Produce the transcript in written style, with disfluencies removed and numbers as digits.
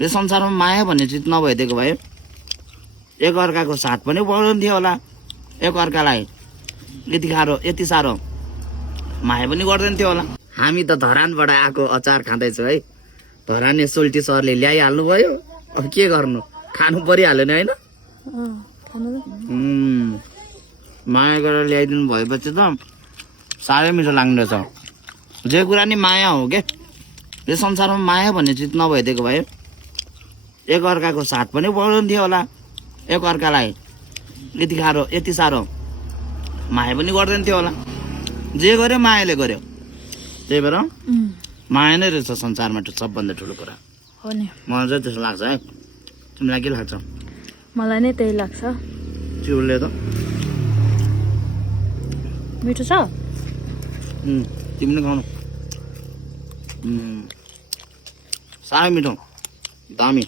यो संसारमा माया भन्ने चिज नभइदिएको भए एकअर्काको साथ पनि बढ्दैन थियो होला, एकअर्कालाई यति साह्रो माया पनि गर्दैन थियो होला। हामी त धरानबाट आएको अचार खाँदैछौँ है। धराने सोल्टी सरले ल्याइहाल्नु भयो, अब के गर्नु, खानु परिहाल्यो नि होइन। माया गरेर ल्याइदिनु भएपछि त साह्रै मिठो लाग्ने रहेछ। जे कुरा नि माया हो के। यो संसारमा माया भन्ने चिज नभइदिएको भए एकअर्काको साथ पनि बढ्दैन थियो होला, एकअर्कालाई यति साह्रो माया पनि गर्दैन थियो होला। जे गर्यो मायाले गर्यो, त्यही भएर माया नै रहेछ संसारमा सबभन्दा ठुलो कुरा हो नि। मलाई चाहिँ त्यस्तो लाग्छ है। तिमीलाई के लाग्छ? मलाई नै त्यही लाग्छ। चिउले त मिठो छ। तिमी नै खाउनु। साह्रै मिठो, दामी।